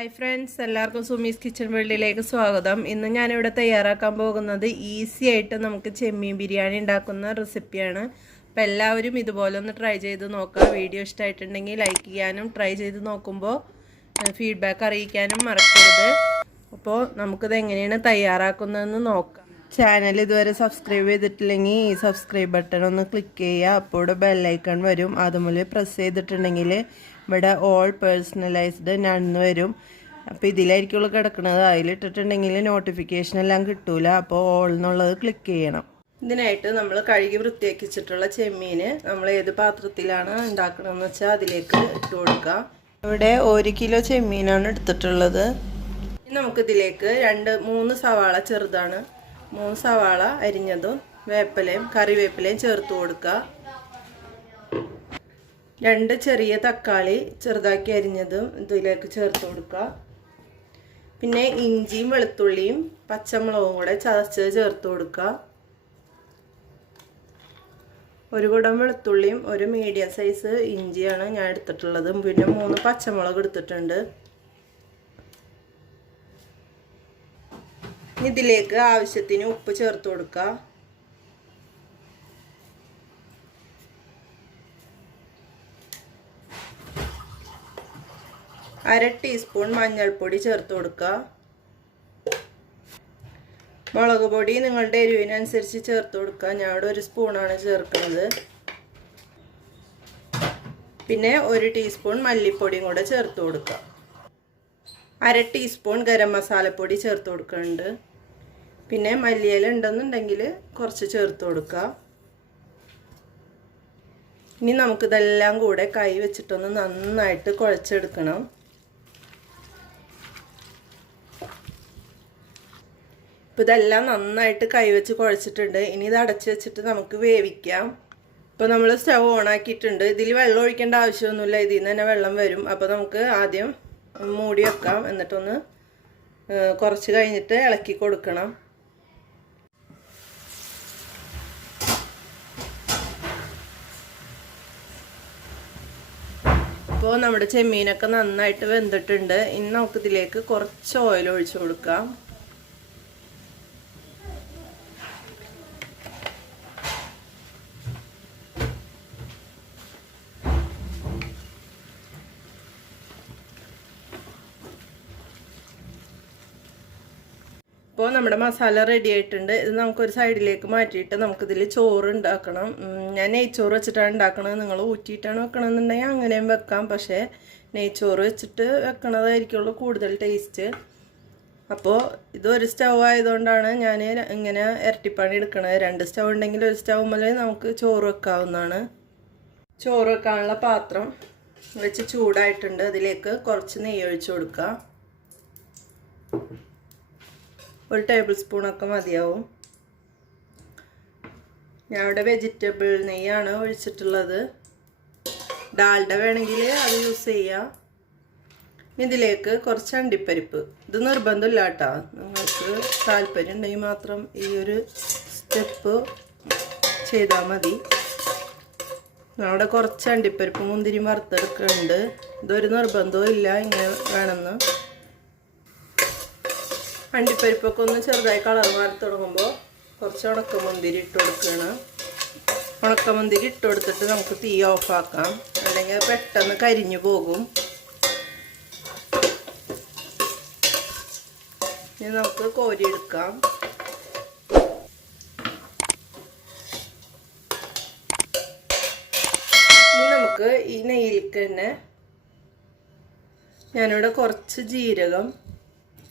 Hi friends, എല്ലാവർക്കും Sumi's kitchen വേൾഡിലേക്ക് സ്വാഗതം. ഇന്ന് ഞാനിവിടെ തയ്യാറാക്കാൻ പോകുന്നത് ഈസി ആയിട്ട് നമുക്ക് ചെമ്മീൻ ബിരിയാണി ഉണ്ടാക്കുന്ന റെസിപ്പിയാണ്. അപ്പോൾ എല്ലാവരും ഇതുപോലെ ഒന്ന് ട്രൈ ചെയ്ത് നോക്കുക. വീഡിയോ ഇഷ്ടമായിട്ടുണ്ടെങ്കിൽ ലൈക്ക് ചെയ്യാനും ട്രൈ ചെയ്ത് നോക്കുമ്പോൾ ഫീഡ്ബാക്ക് അറിയിക്കാനും മറക്കരുത്. അപ്പോൾ നമുക്കിത് എങ്ങനെയാണ് തയ്യാറാക്കുന്നതെന്ന് നോക്കാം. ചാനൽ ഇതുവരെ സബ്സ്ക്രൈബ് ചെയ്തിട്ടില്ലെങ്കിൽ ഈ സബ്സ്ക്രൈബ് ബട്ടൺ ഒന്ന് ക്ലിക്ക് ചെയ്യുക. അപ്പോൾ ഇവിടെ ബെല്ലൈക്കൺ വരും, അതുപോലെ പ്രസ് ചെയ്തിട്ടുണ്ടെങ്കിൽ ഇവിടെ ഓൾ പേഴ്സണലൈസ്ഡ് നന്ന് വരും. അപ്പോൾ ഇതിലായിരിക്കുള്ളൂ കിടക്കുന്നത്. അതിലിട്ടിട്ടുണ്ടെങ്കിൽ നോട്ടിഫിക്കേഷൻ എല്ലാം കിട്ടൂല. അപ്പോൾ ഓൾ എന്നുള്ളത് ക്ലിക്ക് ചെയ്യണം. ഇതിനായിട്ട് നമ്മൾ കഴുകി വൃത്തിയാക്കിച്ചിട്ടുള്ള ചെമ്മീൻ നമ്മൾ ഏത് പാത്രത്തിലാണ് ഉണ്ടാക്കണമെന്ന് വെച്ചാൽ അതിലേക്ക് ഇട്ട് കൊടുക്കുക. ഇവിടെ 1 കിലോ ചെമ്മീനാണ് എടുത്തിട്ടുള്ളത്. നമുക്കിതിലേക്ക് 2-3 സവാള ചെറുതാണ്, 3 സവാള അരിഞ്ഞതും വേപ്പിലയും കറിവേപ്പിലയും ചേർത്ത് കൊടുക്കുക. 2 ചെറിയ തക്കാളി ചെറുതാക്കി അരിഞ്ഞതും ഇതിലേക്ക് ചേർത്ത് കൊടുക്കുക. പിന്നെ ഇഞ്ചിയും വെളുത്തുള്ളിയും പച്ചമുളകും കൂടെ ചതച്ചത് ചേർത്ത് കൊടുക്കുക. 1 കുടം വെളുത്തുള്ളിയും 1 മീഡിയം സൈസ് ഇഞ്ചിയാണ് ഞാൻ എടുത്തിട്ടുള്ളത്. പിന്നെ 3 പച്ചമുളക് എടുത്തിട്ടുണ്ട്. ഇതിലേക്ക് ആവശ്യത്തിന് ഉപ്പ് ചേർത്ത് കൊടുക്കുക. 1/2 ടീസ്പൂൺ മഞ്ഞൾപ്പൊടി ചേർത്ത് കൊടുക്കുക. മുളക് പൊടി നിങ്ങളുടെ എരിവിനനുസരിച്ച് ചേർത്ത് കൊടുക്കുക. ഞാൻ ഇവിടെ 1 സ്പൂണാണ് ചേർക്കുന്നത്. പിന്നെ 1 ടീസ്പൂൺ മല്ലിപ്പൊടിയും കൂടെ ചേർത്ത് കൊടുക്കുക. 1/2 ടീസ്പൂൺ ഗരം മസാലപ്പൊടി ചേർത്ത് കൊടുക്കുന്നുണ്ട്. പിന്നെ മല്ലിയില ഉണ്ടെന്നുണ്ടെങ്കിൽ കുറച്ച് ചേർത്ത് കൊടുക്കുക. ഇനി നമുക്കിതെല്ലാം കൂടെ കൈ വെച്ചിട്ടൊന്ന് നന്നായിട്ട് കുഴച്ചെടുക്കണം. ഇപ്പോൾ ഇതെല്ലാം നന്നായിട്ട് കൈവച്ച് കുഴച്ചിട്ടുണ്ട്. ഇനി ഇത് അടച്ച് വെച്ചിട്ട് നമുക്ക് വേവിക്കാം. ഇപ്പോൾ നമ്മൾ സ്റ്റവ് ഓണാക്കിയിട്ടുണ്ട്. ഇതിൽ വെള്ളം ഒഴിക്കേണ്ട ആവശ്യമൊന്നുമില്ല, ഇതിൽ നിന്ന് തന്നെ വെള്ളം വരും. അപ്പോൾ നമുക്ക് ആദ്യം മൂടി വെക്കാം, എന്നിട്ടൊന്ന് കുറച്ച് കഴിഞ്ഞിട്ട് ഇളക്കി കൊടുക്കണം. ഇപ്പോൾ നമ്മുടെ ചെമ്മീനൊക്കെ നന്നായിട്ട് വെന്തിട്ടുണ്ട്. ഇനി നമുക്കിതിലേക്ക് കുറച്ച് ഓയിൽ ഒഴിച്ചു കൊടുക്കാം. ഇപ്പോൾ നമ്മുടെ മസാല റെഡി ആയിട്ടുണ്ട്. ഇത് നമുക്കൊരു സൈഡിലേക്ക് മാറ്റിയിട്ട് നമുക്കിതിൽ ചോറ് ഉണ്ടാക്കണം. ഞാൻ നെയ്ച്ചോറ് വെച്ചിട്ടാണ് ഉണ്ടാക്കണത്. നിങ്ങൾ ഊറ്റിയിട്ടാണ് വെക്കണമെന്നുണ്ടെങ്കിൽ അങ്ങനെയും വെക്കാം. പക്ഷേ നെയ്ച്ചോറ് വെച്ചിട്ട് വെക്കണതായിരിക്കുള്ളൂ കൂടുതൽ ടേസ്റ്റ്. അപ്പോൾ ഇതൊരു സ്റ്റവ് ആയതുകൊണ്ടാണ് ഞാൻ ഇങ്ങനെ ഇരട്ടിപ്പണി എടുക്കണത്. 2 സ്റ്റവ് ഉണ്ടെങ്കിൽ 1 സ്റ്റവ് നമുക്ക് ചോറ് വെക്കാവുന്നതാണ്. ചോറ് വെക്കാനുള്ള പാത്രം വെച്ച് ചൂടായിട്ടുണ്ട്. അതിലേക്ക് കുറച്ച് നെയ്യ് ഒഴിച്ച് കൊടുക്കുക. 1 ടേബിൾ സ്പൂണൊക്കെ മതിയാവും. ഞാൻ ഇവിടെ വെജിറ്റബിൾ നെയ്യാണ് ഒഴിച്ചിട്ടുള്ളത്. ഡാൽഡ വേണമെങ്കിൽ അത് യൂസ് ചെയ്യാം. ഇതിലേക്ക് കുറച്ച് അണ്ടിപ്പരിപ്പ്. ഇത് നിർബന്ധമില്ല കേട്ടോ, നിങ്ങൾക്ക് താല്പര്യം ഉണ്ടെങ്കിൽ മാത്രം ഈ ഒരു സ്റ്റെപ്പ് ചെയ്താൽ മതി. അവിടെ കുറച്ച് അണ്ടിപ്പരിപ്പ് മുന്തിരി വറുത്തെടുക്കുന്നുണ്ട്. ഇതൊരു നിർബന്ധവും ഇല്ല ഇങ്ങനെ വേണമെന്ന്. അണ്ടിപ്പരിപ്പൊക്കെ ഒന്ന് ചെറുതായി കളർ മാറി തുടങ്ങുമ്പോൾ കുറച്ച് ഉണക്കമുന്തിരി ഇട്ട് കൊടുക്കണം. ഉണക്കമുന്തിരി ഇട്ട് കൊടുത്തിട്ട് നമുക്ക് തീ ഓഫാക്കാം, അല്ലെങ്കിൽ പെട്ടെന്ന് കരിഞ്ഞു പോകും. ഇനി നമുക്ക് കോരിയെടുക്കാം. ഇനി നമുക്ക് ഈ നെയ്യിലേക്ക് തന്നെ ഞാനിവിടെ കുറച്ച് ജീരകം,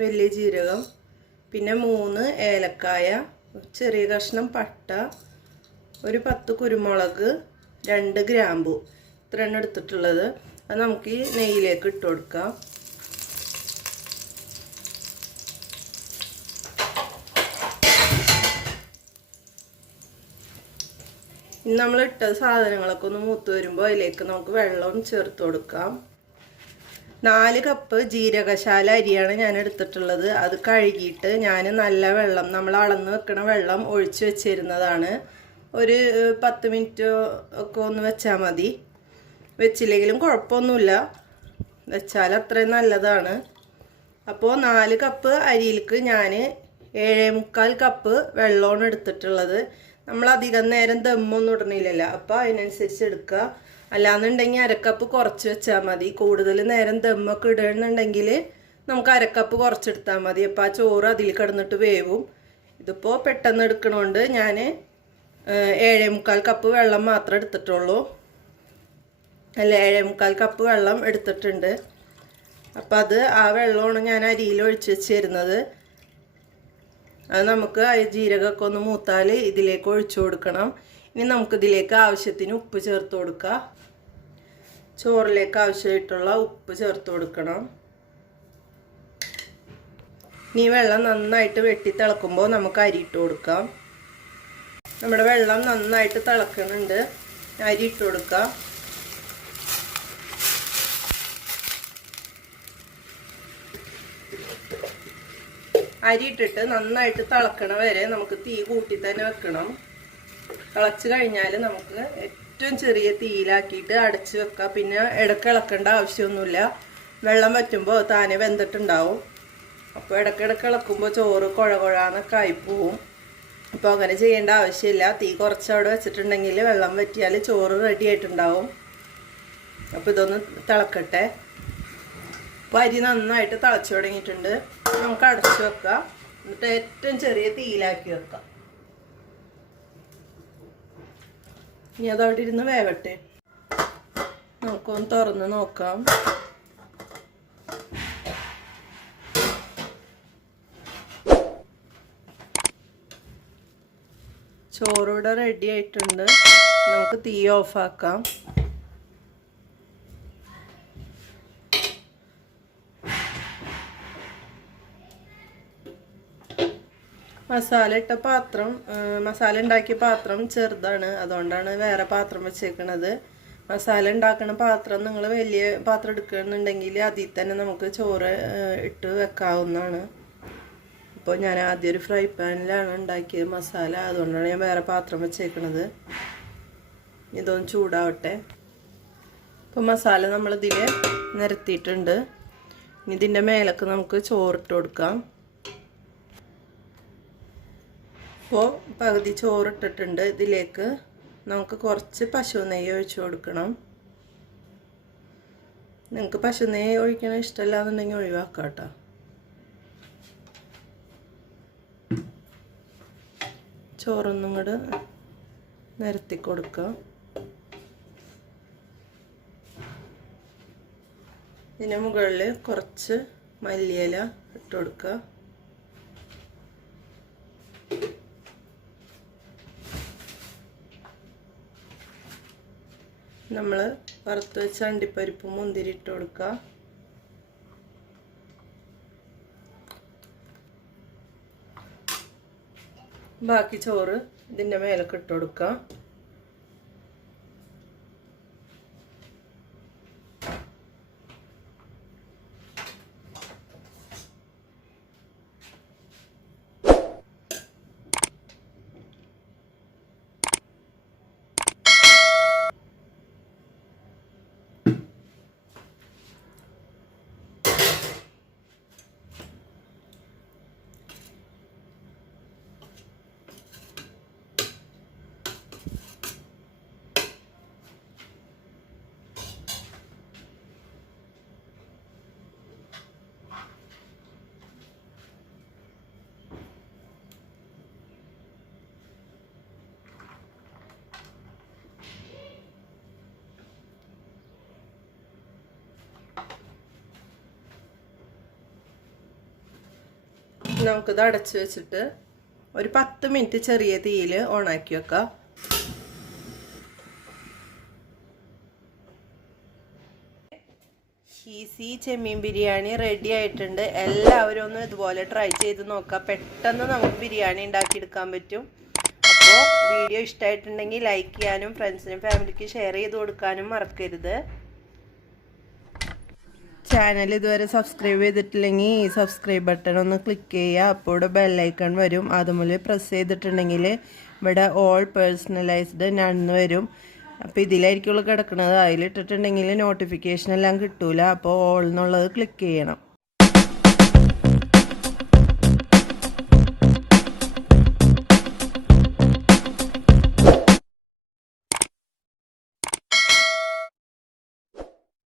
വലിയ ജീരകം, പിന്നെ 3 ഏലക്കായ, ചെറിയ കഷ്ണം പട്ട, ഒരു 10 കുരുമുളക്, 2 ഗ്രാമ്പു, ഇത്രയാണ് എടുത്തിട്ടുള്ളത്. അത് നമുക്ക് ഈ നെയ്യിലേക്ക് ഇട്ട് കൊടുക്കാം. ഇനി നമ്മൾ ഇട്ട സാധനങ്ങളൊക്കെ ഒന്ന് മൂത്ത് വരുമ്പോൾ അതിലേക്ക് നമുക്ക് വെള്ളം ചേർത്ത് കൊടുക്കാം. 4 കപ്പ് ജീരകശാല അരിയാണ് ഞാൻ എടുത്തിട്ടുള്ളത്. അത് കഴുകിയിട്ട് ഞാൻ നല്ല വെള്ളം, നമ്മൾ അളന്ന് വെക്കണ വെള്ളം ഒഴിച്ച് വെച്ചിരുന്നതാണ്. ഒരു 10 മിനിറ്റ് ഒക്കെ ഒന്ന് വെച്ചാൽ മതി. വെച്ചില്ലെങ്കിലും കുഴപ്പമൊന്നുമില്ല, വെച്ചാൽ അത്രയും നല്ലതാണ്. അപ്പോൾ 4 കപ്പ് അരിയിലേക്ക് ഞാൻ 7.25 കപ്പ് വെള്ളമാണ് എടുത്തിട്ടുള്ളത്. നമ്മൾ അധികം നേരം ദമ്മൊന്നും ഇടണില്ലല്ലോ, അപ്പോൾ അതിനനുസരിച്ച് എടുക്കുക. അല്ലാന്നുണ്ടെങ്കിൽ അരക്കപ്പ് കുറച്ച് വെച്ചാൽ മതി. കൂടുതൽ നേരം ദമ്മൊക്കെ ഇടുന്നുണ്ടെങ്കിൽ നമുക്ക് അരക്കപ്പ് കുറച്ചെടുത്താൽ മതി. അപ്പോൾ ആ ചോറ് അതിൽ കിടന്നിട്ട് വേവും. ഇതിപ്പോൾ പെട്ടെന്ന് എടുക്കണോണ്ട് ഞാൻ 7.25 കപ്പ് വെള്ളം മാത്രമേ എടുത്തിട്ടുള്ളൂ. അല്ല, 7.25 കപ്പ് വെള്ളം എടുത്തിട്ടുണ്ട്. അപ്പം ആ വെള്ളമാണ് ഞാൻ അരിയിൽ ഒഴിച്ച് വെച്ച് തരുന്നത്. അത് നമുക്ക് ജീരകമൊക്കെ ഒന്ന് മൂത്താൽ ഇതിലേക്ക് ഒഴിച്ചു കൊടുക്കണം. ഇനി നമുക്കിതിലേക്ക് ആവശ്യത്തിന് ഉപ്പ് ചേർത്ത് കൊടുക്കുക. ചോറിലേക്ക് ആവശ്യമായിട്ടുള്ള ഉപ്പ് ചേർത്ത് കൊടുക്കണം. ഇനി വെള്ളം നന്നായിട്ട് വെട്ടി തിളക്കുമ്പോൾ നമുക്ക് അരി ഇട്ട് കൊടുക്കാം. നമ്മുടെ വെള്ളം നന്നായിട്ട് തിളക്കുന്നുണ്ട്. അരി ഇട്ട് കൊടുക്കാം. അരി ഇട്ടിട്ട് നന്നായിട്ട് തിളക്കണ വരെ നമുക്ക് തീ കൂട്ടി തന്നെ വെക്കണം. തിളച്ച് കഴിഞ്ഞാൽ നമുക്ക് ഏറ്റവും ചെറിയ തീയിലാക്കിയിട്ട് അടച്ച് വെക്കാം. പിന്നെ ഇടയ്ക്ക് ഇളക്കേണ്ട ആവശ്യമൊന്നുമില്ല. വെള്ളം വറ്റുമ്പോൾ താനെ വെന്തിട്ടുണ്ടാവും. അപ്പോൾ ഇടയ്ക്കിടയ്ക്ക് ഇളക്കുമ്പോൾ ചോറ് കുഴന്നൊക്കെ ആയിപ്പോവും. അപ്പോൾ അങ്ങനെ ചെയ്യേണ്ട ആവശ്യമില്ല. തീ കുറച്ച് അവിടെ വെച്ചിട്ടുണ്ടെങ്കിൽ വെള്ളം വറ്റിയാൽ ചോറ് റെഡി ആയിട്ടുണ്ടാവും. അപ്പോൾ ഇതൊന്ന് തിളക്കട്ടെ. അപ്പോൾ അരി നന്നായിട്ട് തിളച്ചു തുടങ്ങിയിട്ടുണ്ട്. നമുക്ക് അടച്ചു വെക്കാം. എന്നിട്ട് ഏറ്റവും ചെറിയ തീയിലാക്കി വെക്കാം. ഇനി അതവിടെ ഇരുന്ന് വേവട്ടെ. നമുക്കൊന്ന് തുറന്ന് നോക്കാം. ചോറിവിടെ റെഡി ആയിട്ടുണ്ട്. നമുക്ക് തീ ഓഫാക്കാം. മസാല ഉണ്ടാക്കിയ പാത്രം ചെറുതാണ്, അതുകൊണ്ടാണ് വേറെ പാത്രം വെച്ചേക്കണത്. മസാല ഉണ്ടാക്കുന്ന പാത്രം നിങ്ങൾ വലിയ പാത്രം എടുക്കണമെന്നുണ്ടെങ്കിൽ അതിൽ തന്നെ നമുക്ക് ചോറ് ഇട്ട് വെക്കാവുന്നതാണ്. അപ്പോൾ ഞാൻ ആദ്യം ഒരു ഫ്രൈ പാനിലാണ് ഉണ്ടാക്കിയത് മസാല, അതുകൊണ്ടാണ് ഞാൻ വേറെ പാത്രം വെച്ചേക്കണത്. ഇതൊന്ന് ചൂടാവട്ടെ. അപ്പോൾ മസാല നമ്മളിതിൽ നിരത്തിയിട്ടുണ്ട്. ഇതിൻ്റെ മേലൊക്കെ നമുക്ക് ചോറിട്ട് കൊടുക്കാം. അപ്പോൾ പകുതി ചോറിട്ടിട്ടുണ്ട്. ഇതിലേക്ക് നമുക്ക് കുറച്ച് പശു നെയ്യ് ഒഴിച്ചു കൊടുക്കണം. നിങ്ങൾക്ക് പശു നെയ്യ് ഒഴിക്കണ ഇഷ്ടമല്ല എന്നുണ്ടെങ്കിൽ ഒഴിവാക്കാം കേട്ടോ. ചോറൊന്നും കൂടെ നിരത്തി കൊടുക്കുക. ഇതിന് മുകളിൽ കുറച്ച് മല്ലിയില ഇട്ട് കൊടുക്കുക. നമ്മൾ വറുത്ത് വെച്ച അണ്ടിപ്പരിപ്പ് മുന്തിരി ഇട്ട് കൊടുക്കുക. ബാക്കി ചോറ് ഇതിൻ്റെ മേലൊക്കെ ഇട്ട് കൊടുക്കുക. നമുക്കിത് അടച്ച് വെച്ചിട്ട് ഒരു 10 മിനിറ്റ് ചെറിയ തീയിൽ ഓണാക്കി വെക്കാം. ഈസി ചെമ്മീൻ ബിരിയാണി റെഡി ആയിട്ടുണ്ട്. എല്ലാവരും ഒന്ന് ഇതുപോലെ ട്രൈ ചെയ്ത് നോക്കാം. പെട്ടെന്ന് നമുക്ക് ബിരിയാണി ഉണ്ടാക്കിയെടുക്കാൻ പറ്റും. അപ്പോൾ വീഡിയോ ഇഷ്ടമായിട്ടുണ്ടെങ്കിൽ ലൈക്ക് ചെയ്യാനും ഫ്രണ്ട്സിനും ഫാമിലിക്ക് ഷെയർ ചെയ്ത് കൊടുക്കാനും മറക്കരുത്. ചാനൽ ഇതുവരെ സബ്സ്ക്രൈബ് ചെയ്തിട്ടില്ലെങ്കിൽ ഈ സബ്സ്ക്രൈബ് ബട്ടൺ ഒന്ന് ക്ലിക്ക് ചെയ്യുക. അപ്പോൾ ഇവിടെ ബെല്ലൈക്കൺ വരും. അതുപോലെ പ്രസ് ചെയ്തിട്ടുണ്ടെങ്കിൽ ഇവിടെ ഓൾ പേഴ്സണലൈസ്ഡ് നന്ന് വരും. അപ്പോൾ ഇതിലായിരിക്കുള്ളൂ കിടക്കുന്നത്. അതിലിട്ടിട്ടുണ്ടെങ്കിൽ നോട്ടിഫിക്കേഷൻ എല്ലാം കിട്ടൂല. അപ്പോൾ ഓൾ എന്നുള്ളത് ക്ലിക്ക് ചെയ്യണം.